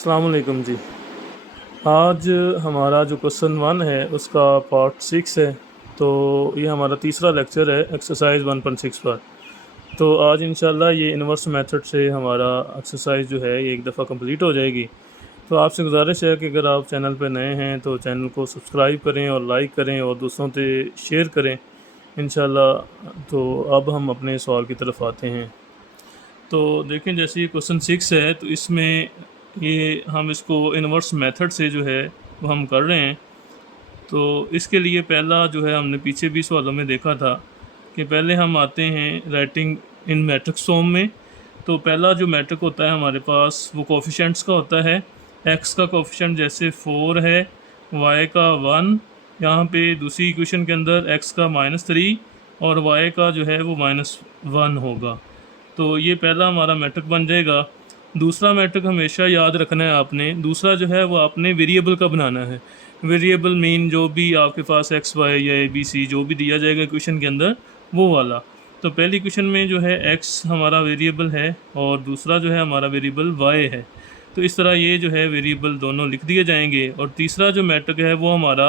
अस्सलाम वालेकुम जी। आज हमारा जो क्वेश्चन वन है उसका पार्ट सिक्स है। तो ये हमारा तीसरा लेक्चर है एक्सरसाइज 1.6 पर। तो आज इंशाल्लाह ये इन्वर्स मेथड से हमारा एक्सरसाइज जो है ये एक दफ़ा कंप्लीट हो जाएगी। तो आपसे गुजारिश है कि अगर आप चैनल पर नए हैं तो चैनल को सब्सक्राइब करें और लाइक करें और दूसरों से शेयर करें इंशाल्लाह। तो अब हम अपने सवाल की तरफ आते हैं। तो देखें, जैसे ये क्वेश्चन सिक्स है तो इसमें ये हम इसको इन्वर्स मेथड से जो है वो हम कर रहे हैं। तो इसके लिए पहला जो है हमने पीछे भी सवालों में देखा था कि पहले हम आते हैं राइटिंग इन मैट्रिक्स फॉर्म में। तो पहला जो मैट्रिक होता है हमारे पास वो कोफिशेंट्स का होता है। एक्स का कोफिशेंट जैसे 4 है, वाई का 1, यहाँ पे दूसरी इक्वेशन के अंदर एक्स का -3 और वाई का जो है वो -1 होगा। तो ये पहला हमारा मैट्रिक बन जाएगा। दूसरा मैट्रिक हमेशा याद रखना है आपने, दूसरा जो है वो आपने वेरिएबल का बनाना है। वेरिएबल मीन जो भी आपके पास एक्स वाई या ए बी सी जो भी दिया जाएगा इक्वेशन के अंदर वो वाला। तो पहली इक्वेशन में जो है एक्स हमारा वेरिएबल है और दूसरा जो है हमारा वेरिएबल वाई है। तो इस तरह ये जो है वेरिएबल दोनों लिख दिए जाएंगे। और तीसरा जो मैट्रिक है वो हमारा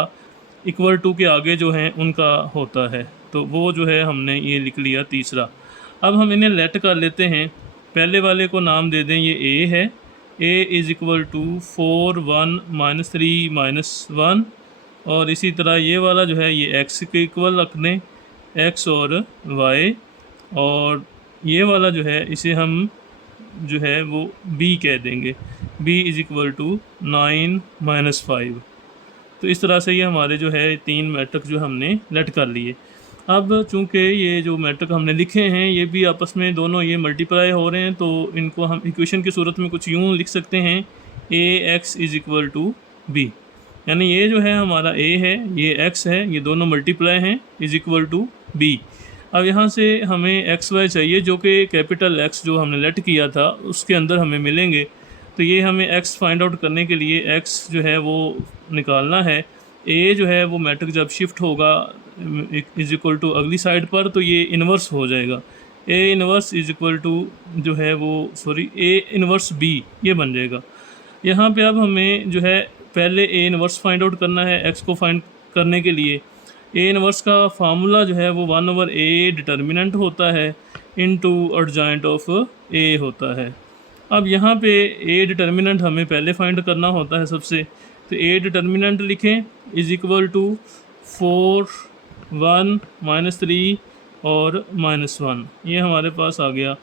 इक्वल टू के आगे जो है उनका होता है। तो वो जो है हमने ये लिख लिया तीसरा। अब हम इन्हें लेट कर लेते हैं। पहले वाले को नाम दे दें, ये ए है। A is equal to 4 1 -3 -1। और इसी तरह ये वाला जो है ये एक्स के इक्वल रख दें, एक्स और वाई। और ये वाला जो है इसे हम जो है वो बी कह देंगे, बी इज़ इक्वल टू 9 -5। तो इस तरह से ये हमारे जो है तीन मैट्रिक जो हमने लेट कर लिए। अब चूंकि ये जो मैट्रिक हमने लिखे हैं ये भी आपस में दोनों ये मल्टीप्लाई हो रहे हैं, तो इनको हम इक्वेशन की सूरत में कुछ यूँ लिख सकते हैं, A x is equal to B. यानी ये जो है हमारा ए है, ये एक्स है, ये दोनों मल्टीप्लाई हैं, इज़ इक्वल टू बी। अब यहाँ से हमें एक्स वाई चाहिए जो कि कैपिटल एक्स जो हमने लेट किया था उसके अंदर हमें मिलेंगे। तो ये हमें एक्स फाइंड आउट करने के लिए एक्स जो है वो निकालना है। ए जो है वो मैट्रिक जब शिफ्ट होगा इज इक्वल टू अगली साइड पर तो ये इन्वर्स हो जाएगा। A inverse is equal to जो है वो ए इन्वर्स बी ये बन जाएगा। यहाँ पे अब हमें जो है पहले ए इन्वर्स फाइंड आउट करना है एक्स को फाइंड करने के लिए। ए इन्वर्स का फार्मूला जो है वो 1/a डिटर्मिनेंट होता है इनटू एडजॉइंट ऑफ ए होता है। अब यहाँ पे ए डिटर्मिनेंट हमें पहले फाइंड करना होता है सबसे। तो ए डिटर्मिनेंट लिखें इज़ इक्वल टू 4 1 -3 और -1, ये हमारे पास आ गया।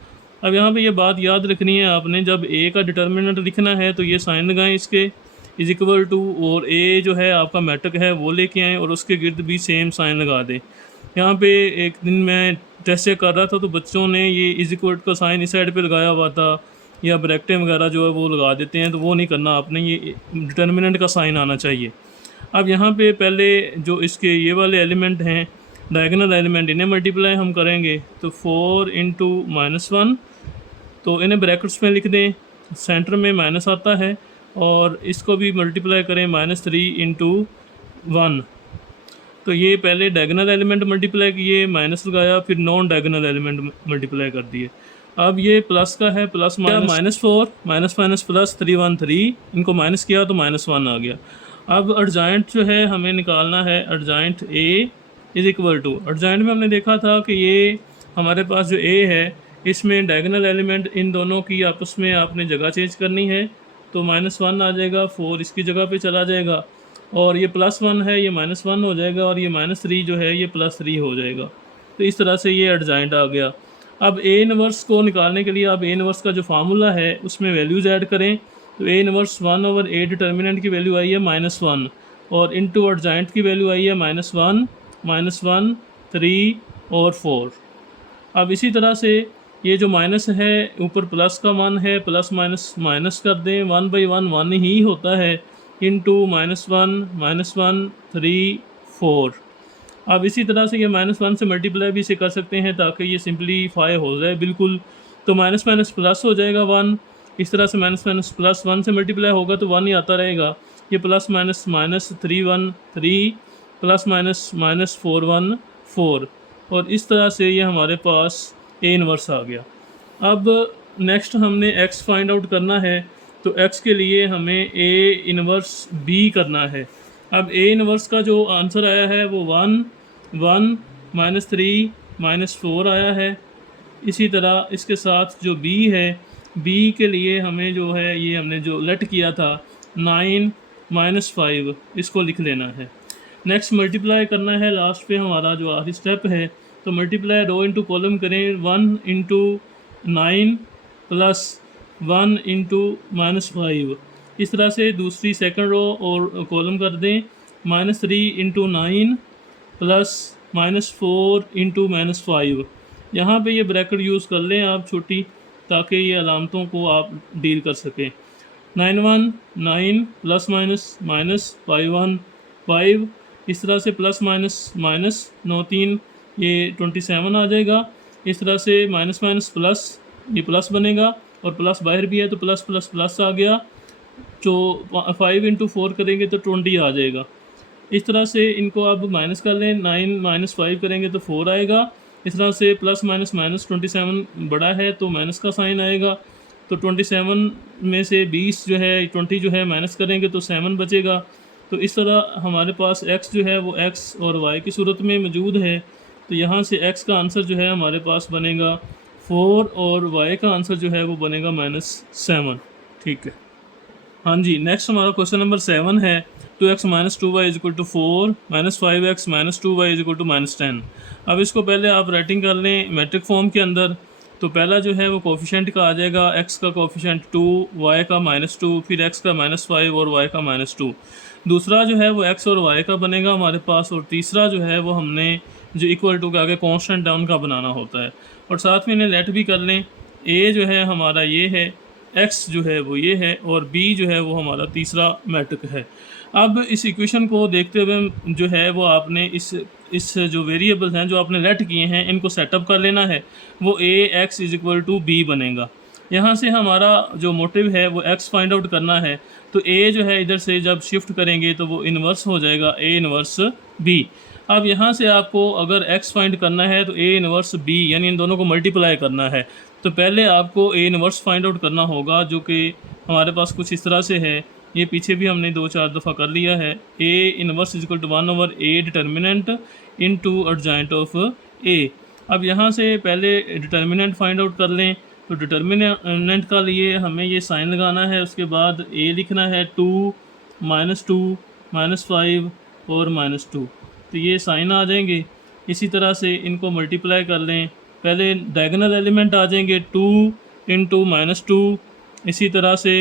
अब यहाँ पे ये बात याद रखनी है आपने, जब ए का डिटर्मिनेंट लिखना है तो ये साइन लगाएं इसके इज़ इक्वल टू, और ए जो है आपका मैट्रिक है वो लेके आएँ और उसके गिर्द भी सेम साइन लगा दें। यहाँ पे एक दिन मैं टेस्ट चेक कर रहा था तो बच्चों ने ये इज़ इक्वल का साइन इस साइड पे लगाया हुआ था, या ब्रैकेटें वगैरह जो है वो लगा देते हैं, तो वो नहीं करना आपने, ये डिटर्मिनेंट का साइन आना चाहिए। अब यहाँ पे पहले जो इसके ये वाले एलिमेंट हैं डायगोनल एलिमेंट, इन्हें मल्टीप्लाई हम करेंगे। तो 4 इंटू -1, तो इन्हें ब्रैकेट्स में लिख दें, सेंटर में माइनस आता है, और इसको भी मल्टीप्लाई करें -3 इंटू 1। तो ये पहले डायगोनल एलिमेंट मल्टीप्लाई किए, माइनस लगाया, फिर नॉन डायगोनल एलिमेंट मल्टीप्लाई कर दिए। अब ये प्लस का है, प्लस -4 माइनस प्लस 3 1 3, इनको माइनस किया तो -1 आ गया। अब एडजॉइंट जो है हमें निकालना है, adjoint A is equal to, adjoint में हमने देखा था कि ये हमारे पास जो ए है इसमें डायगोनल एलिमेंट इन दोनों की आपस में आपने जगह चेंज करनी है। तो -1 आ जाएगा, 4 इसकी जगह पे चला जाएगा, और ये +1 है ये -1 हो जाएगा, और ये -3 जो है ये +3 हो जाएगा। तो इस तरह से ये एडजॉइंट आ गया। अब ए इनवर्स को निकालने के लिए आप ए इनवर्स का जो फार्मूला है उसमें वैल्यूज़ ऐड करें। तो ए इनवर्स 1/a डिटर्मिनेंट की वैल्यू आई है -1, और इनटू एडजॉइंट की वैल्यू आई है -1 -1 3 और 4। अब इसी तरह से ये जो माइनस है ऊपर प्लस का 1 है, प्लस माइनस माइनस कर दें, 1/1 1 ही होता है, इनटू -1 -1 3 4। अब इसी तरह से ये -1 से मल्टीप्लाई भी इसे कर सकते हैं ताकि ये सिंपलीफाई हो जाए बिल्कुल। तो माइनस माइनस प्लस हो जाएगा 1, इस तरह से माइनस माइनस प्लस 1 से मल्टीप्लाई होगा तो 1 ही आता रहेगा। ये plus minus minus 3 1 3, plus minus minus 4 1 4, और इस तरह से ये हमारे पास ए इनवर्स आ गया। अब नेक्स्ट हमने एक्स फाइंड आउट करना है। तो x के लिए हमें a इनवर्स b करना है। अब a इनवर्स का जो आंसर आया है वो 1 1 -3 -4 आया है। इसी तरह इसके साथ जो b है, b के लिए हमें जो है ये हमने जो लेट किया था 9 -5 इसको लिख लेना है। नेक्स्ट मल्टीप्लाई करना है लास्ट पे हमारा जो आखिरी स्टेप है। तो मल्टीप्लाई रो इंटू कॉलम करें 1 इंटू 9 प्लस 1 इंटू -5। इस तरह से दूसरी सेकंड रो और कॉलम कर दें -3 इंटू 9 प्लस -4 इंटू -5। यहाँ पे ये ब्रैकेट यूज़ कर लें आप छोटी, ताकि ये अलामतों को आप डील कर सकें। 9 1 9 प्लस माइनस माइनस 5 1 5। इस तरह से प्लस माइनस माइनस 9 3 ये 27 आ जाएगा। इस तरह से माइनस माइनस प्लस, ये प्लस बनेगा और प्लस बाहर भी है तो प्लस प्लस प्लस आ गया। जो 5 इंटू 4 करेंगे तो 20 आ जाएगा। इस तरह से इनको अब माइनस कर लें, 9 -5 करेंगे तो 4 आएगा। इस तरह से प्लस माइनस माइनस 27 बड़ा है तो माइनस का साइन आएगा। तो 27 में से 20 जो है 20 जो है माइनस करेंगे तो 7 बचेगा। तो इस तरह हमारे पास x जो है वो x और y की सूरत में मौजूद है। तो यहाँ से x का आंसर जो है हमारे पास बनेगा 4 और y का आंसर जो है वो बनेगा -7। ठीक है। हाँ जी, नेक्स्ट हमारा क्वेश्चन नंबर 7 है। 2x - 2y = 4 -5x - 2y = -10। अब इसको पहले आप राइटिंग कर लें मैट्रिक फॉर्म के अंदर। तो पहला जो है वो कोफिशेंट का आ जाएगा, x का कोफिशेंट 2, y का -2, फिर x का -5 और y का -2। दूसरा जो है वो x और y का बनेगा हमारे पास, और तीसरा जो है वो हमने जो इक्वल टू के आगे कॉन्स्टेंट है उनका बनाना होता है। और साथ में इन्हें लेट भी कर लें। a जो है हमारा ये है, x जो है वो ये है, और b जो है वो हमारा तीसरा मैट्रिक है। अब इस इक्वेशन को देखते हुए जो है वो आपने इस जो वेरिएबल्स हैं जो आपने लेट किए हैं इनको सेटअप कर लेना है। वो ax = b बनेगा। यहाँ से हमारा जो मोटिव है वो x फाइंड आउट करना है। तो a जो है इधर से जब शिफ्ट करेंगे तो वो इन्वर्स हो जाएगा a इन्वर्स b। अब यहाँ से आपको अगर x फाइंड करना है तो a इन्वर्स b यानी इन दोनों को मल्टीप्लाई करना है। तो पहले आपको a इन्वर्स फाइंड आउट करना होगा, जो कि हमारे पास कुछ इस तरह से है। ये पीछे भी हमने 2-4 दफ़ा कर लिया है। a inverse = 1/a determinant into adjoint of a। अब यहाँ से पहले डिटर्मिनेंट फाइंड आउट कर लें। तो डिटर्मिनेंट का लिए हमें ये साइन लगाना है, उसके बाद a लिखना है 2 -2 -5 और -2। तो ये साइन आ जाएंगे। इसी तरह से इनको मल्टीप्लाई कर लें। पहले डायगोनल एलिमेंट आ जाएंगे 2 इंटू -2, इसी तरह से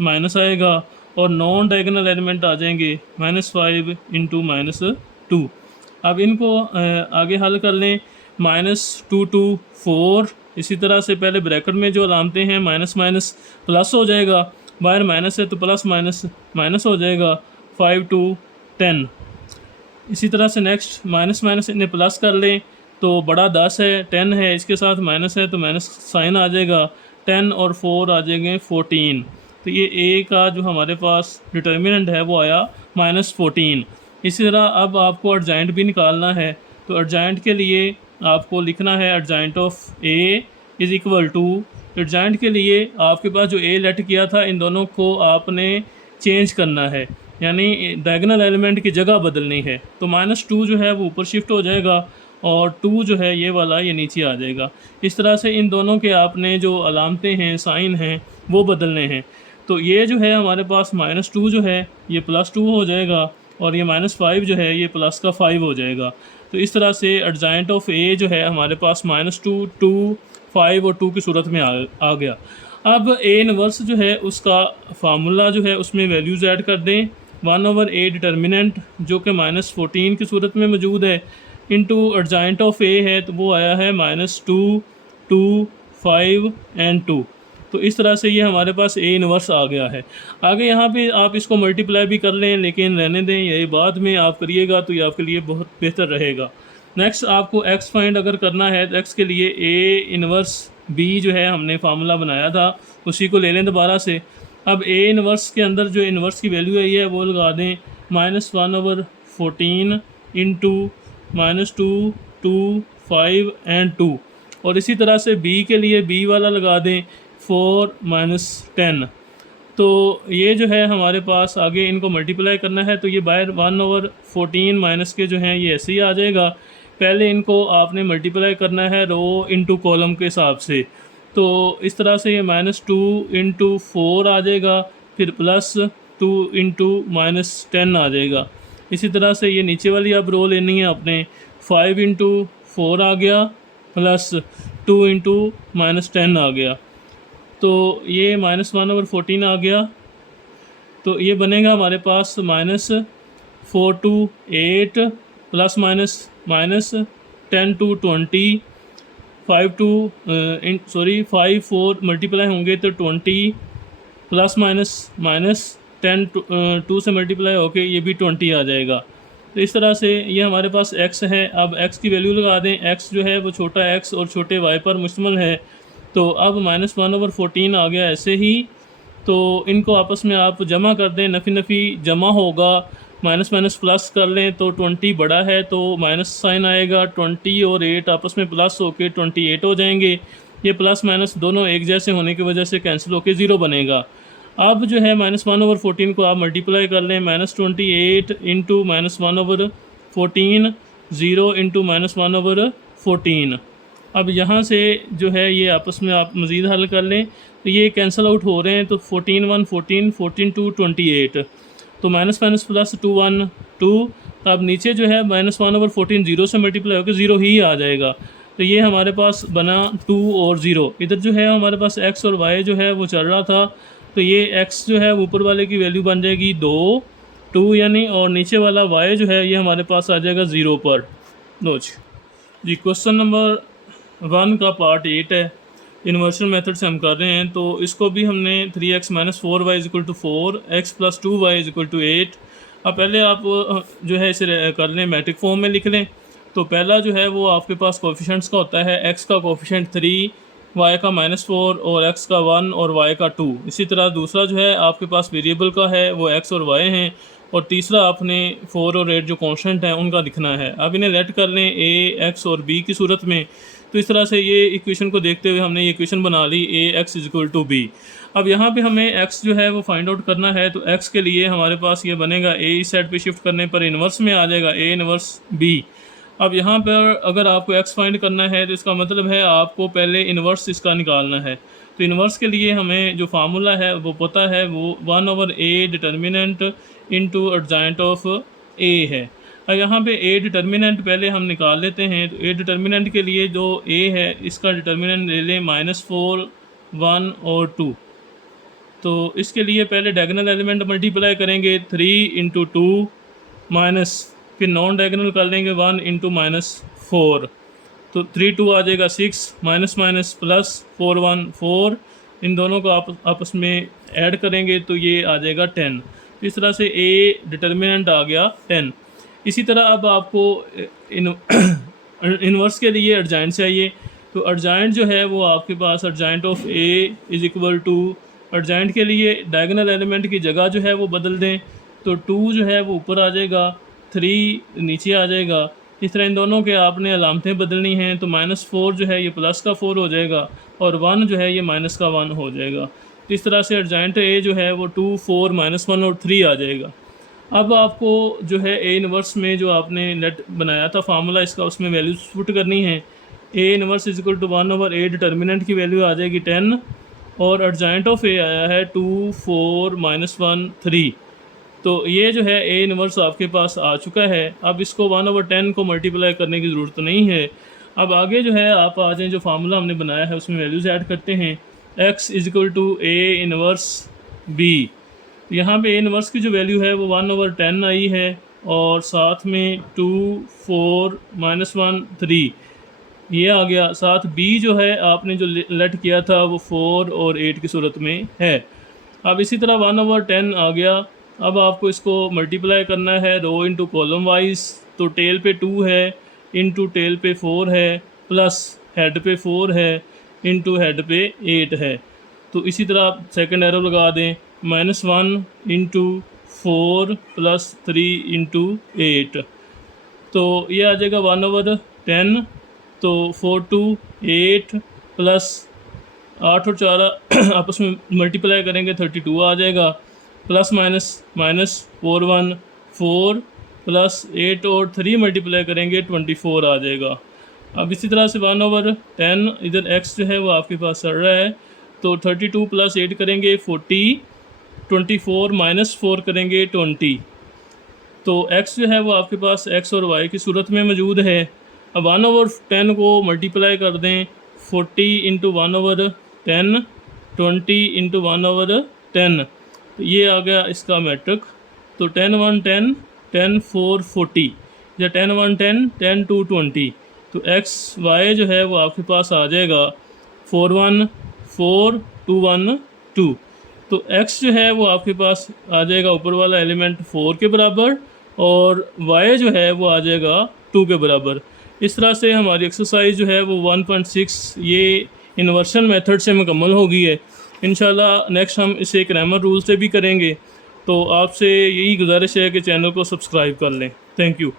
माइनस आएगा, और नॉन डायगोनल एलिमेंट आ जाएंगे -5 इंटू -2। अब इनको आगे हल कर लें। -2 to 4, इसी तरह से पहले ब्रैकेट में जो अलामतें हैं माइनस माइनस प्लस हो जाएगा, बाहर माइनस है तो प्लस माइनस माइनस हो जाएगा। 5 to 10। इसी तरह से नेक्स्ट माइनस माइनस इन्हें प्लस कर लें तो बड़ा 10 है, 10 है, इसके साथ माइनस है तो माइनस साइन आ जाएगा। 10 और 4 आ जाएंगे 14। तो ये a का जो हमारे पास डिटर्मिनेंट है वो आया -14। इसी तरह अब आपको एडजॉइंट भी निकालना है। तो एडजॉइंट के लिए आपको लिखना है adjoint of a is equal to, adjoint के लिए आपके पास जो a लेट किया था इन दोनों को आपने चेंज करना है, यानी डायगोनल एलिमेंट की जगह बदलनी है। तो -2 जो है वो ऊपर शिफ्ट हो जाएगा और 2 जो है ये वाला ये नीचे आ जाएगा। इस तरह से इन दोनों के आपने जो अलामतें हैं, साइन हैं, वो बदलने हैं। तो ये जो है हमारे पास -2 जो है ये +2 हो जाएगा, और ये -5 जो है ये प्लस का 5 हो जाएगा। तो इस तरह से एडजॉइंट ऑफ a जो है हमारे पास -2 2 5 और 2 की सूरत में आ गया। अब a इनवर्स जो है उसका फार्मूला जो है उसमें वैल्यूज़ ऐड कर दें। 1/a डिटर्मिनेंट जो कि -14 की सूरत में मौजूद है, इनटू एडजॉइंट ऑफ a है तो वो आया है -2 2 5 एंड 2। तो इस तरह से ये हमारे पास a इनवर्स आ गया है। आगे यहाँ पे आप इसको मल्टीप्लाई भी कर लें, लेकिन रहने दें, ये बाद में आप करिएगा तो ये आपके लिए बहुत बेहतर रहेगा। नेक्स्ट आपको x फाइंड अगर करना है तो x के लिए a इनवर्स b जो है हमने फार्मूला बनाया था उसी को ले लें दोबारा से। अब a इनवर्स के अंदर जो इनवर्स की वैल्यू है ये वो लगा दें -1/14 इंटू -2 2 5 एंड 2। और इसी तरह से b के लिए b वाला लगा दें 4 - 10। तो ये जो है हमारे पास आगे इनको मल्टीप्लाई करना है, तो ये बाय 1/14 माइनस के जो हैं ये ऐसे ही आ जाएगा। पहले इनको आपने मल्टीप्लाई करना है रो इंटू कॉलम के हिसाब से, तो इस तरह से ये -2 × 4 आ जाएगा, फिर +2 × -10 आ जाएगा। इसी तरह से ये नीचे वाली अब रो लेनी है आपने, 5 × 4 आ गया +2 × -10 आ गया, तो ये -1/14 आ गया। तो ये बनेगा हमारे पास -4 to 8 plus minus -10 to 20, 5 4 multiply होंगे तो 20 प्लस माइनस 10 2 से मल्टीप्लाई होके ये भी 20 आ जाएगा। तो इस तरह से ये हमारे पास x है। अब x की वैल्यू लगा दें, x जो है वो छोटा x और छोटे y पर मुश्तमिल है। तो अब -1/14 आ गया ऐसे ही। तो इनको आपस में आप जमा कर दें, नफ़ी नफ़ी जमा होगा, माइनस माइनस प्लस कर लें तो 20 बड़ा है तो माइनस साइन आएगा, 20 और 8 आपस में प्लस होके 28 हो जाएंगे। ये प्लस माइनस दोनों एक जैसे होने की वजह से कैंसिल होके 0 बनेगा। अब जो है -1/14 को आप मल्टीप्लाई कर लें, -28 इंटू -1/14, 0 इंटू -1/14। अब यहाँ से जो है ये आपस में आप मज़ीद हल कर लें तो ये कैंसिल आउट हो रहे हैं, तो 14 1 14, 14 2 28, तो माइनस माइनस प्लस 2 1 2। अब नीचे जो है -1/14 0 से मल्टीप्लाई होकर 0 ही आ जाएगा। तो ये हमारे पास बना 2 और 0। इधर जो है हमारे पास x और y जो है वो चल रहा था, तो ये x जो है ऊपर वाले की वैल्यू बन जाएगी 2 यानी, और नीचे वाला y जो है ये हमारे पास आ जाएगा 0 पर। लो जी, क्वेश्चन नंबर 1 का पार्ट 8 है, इन्वर्शन मेथड से हम कर रहे हैं। तो इसको भी हमने 3x - 4y = 4, x + 2y = 8। अब पहले आप जो है इसे कर लें, मैट्रिक फॉर्म में लिख लें। तो पहला जो है वो आपके पास कोफिशेंट्स का होता है, x का कोफिशेंट 3, y का -4 और x का 1 और y का 2। इसी तरह दूसरा जो है आपके पास वेरिएबल का है, वो x और y हैं, और तीसरा आपने 4 और 8 जो कॉन्स्टेंट हैं उनका लिखना है। अब इन्हें लेट कर लें a, x और b की सूरत में। तो इस तरह से ये इक्वेशन को देखते हुए हमने ये इक्वेशन बना ली, ax = b। अब यहाँ पे हमें x जो है वो फाइंड आउट करना है। तो x के लिए हमारे पास ये बनेगा, a इस साइड पे शिफ्ट करने पर इन्वर्स में आ जाएगा, a इन्वर्स b। अब यहाँ पर अगर आपको x फाइंड करना है तो इसका मतलब है आपको पहले इन्वर्स इसका निकालना है। तो इन्वर्स के लिए हमें जो फार्मूला है वो पता है, वो 1/a determinant into adjoint of a है। अब यहाँ पे a डिटर्मिनेंट पहले हम निकाल लेते हैं। तो a डिटर्मिनेंट के लिए जो a है इसका डिटर्मिनेंट ले लें -4, 1 और 2। तो इसके लिए पहले डायगोनल एलिमेंट मल्टीप्लाई करेंगे, 3 × 2 माइनस, फिर नॉन डायगोनल कर लेंगे 1 × -4। तो 3 2 आ जाएगा 6, माइनस माइनस प्लस 4 1 4। इन दोनों को आप आपस में ऐड करेंगे तो ये आ जाएगा 10। तो इस तरह से a डिटर्मिनेंट आ गया 10। इसी तरह अब आपको इन्वर्स के लिए एडजॉइंट चाहिए। तो एडजॉइंट जो है वो आपके पास एडजॉइंट ऑफ a = एडजॉइंट के लिए डायगोनल एलिमेंट की जगह जो है वो बदल दें। तो 2 जो है वो ऊपर आ जाएगा, 3 नीचे आ जाएगा। इस तरह इन दोनों के आपने अलामतें बदलनी हैं। तो -4 जो है ये प्लस का 4 हो जाएगा, और 1 जो है ये माइनस का 1 हो जाएगा। तो इस तरह से एडजॉइंट ए जो है वो 2 4 -1 और 3 आ जाएगा। अब आपको जो है ए इन्वर्स में जो आपने लेट बनाया था फार्मूला इसका, उसमें वैल्यूज पुट करनी है। ए इन्वर्स = 1/a डिटर्मिनेंट की वैल्यू आ जाएगी 10, और एडजॉइंट ऑफ ए आया है 2 4 -1 3। तो ये जो है ए इन्वर्स आपके पास आ चुका है। अब इसको 1/10 को मल्टीप्लाई करने की ज़रूरत नहीं है। अब आगे जो है आप आ जाएँ, जो फार्मूला हमने बनाया है उसमें वैल्यूज़ ऐड करते हैं। x = a inverse b। यहाँ पे ए इन्वर्स की जो वैल्यू है वो 1/10 आई है, और साथ में 2 4 -1 3 ये आ गया। साथ b जो है आपने जो लेट किया था वो 4 और 8 की सूरत में है। अब इसी तरह 1/10 आ गया। अब आपको इसको मल्टीप्लाई करना है रो इंटू कॉलम वाइज। तो टेल पे 2 है, इंटू टेल पे 4 है, प्लस हेड पे 4 है, इंटू हेड पे 8 है। तो इसी तरह आप सेकेंड एरो लगा दें, -1 × 4 + 3 × 8। तो ये आ जाएगा 1/10। तो 4 2 8 प्लस 8 और 4 आपस में मल्टीप्लाई करेंगे 32 आ जाएगा, प्लस माइनस माइनस 4 1 4 प्लस 8 और 3 मल्टीप्लाई करेंगे 24 आ जाएगा। अब इसी तरह से 1/10 इधर x जो है वो आपके पास चल रहा है, तो 32 प्लस 8 करेंगे 40, 24 माइनस 4 करेंगे 20, तो x जो है वो आपके पास x और y की सूरत में मौजूद है। अब 1/10 को मल्टीप्लाई कर दें 40 इंटू 1/10, 20 इंटू 1/10, तो ये आ गया इसका मैट्रिक। तो 10 1 10, 10 4 40 या 10 1 10, 10 2 20, तो x y जो है वो आपके पास आ जाएगा 4 1 4 2 1 2, तो x जो है वो आपके पास आ जाएगा ऊपर वाला एलिमेंट 4 के बराबर और y जो है वो आ जाएगा 2 के बराबर। इस तरह से हमारी एक्सरसाइज जो है वो 1.6 ये इन्वर्शन मेथड से मुकम्मल हो गई है। इंशाल्लाह नेक्स्ट हम इसे ग्रामर रूल से भी करेंगे। तो आपसे यही गुजारिश है कि चैनल को सब्सक्राइब कर लें। Thank you.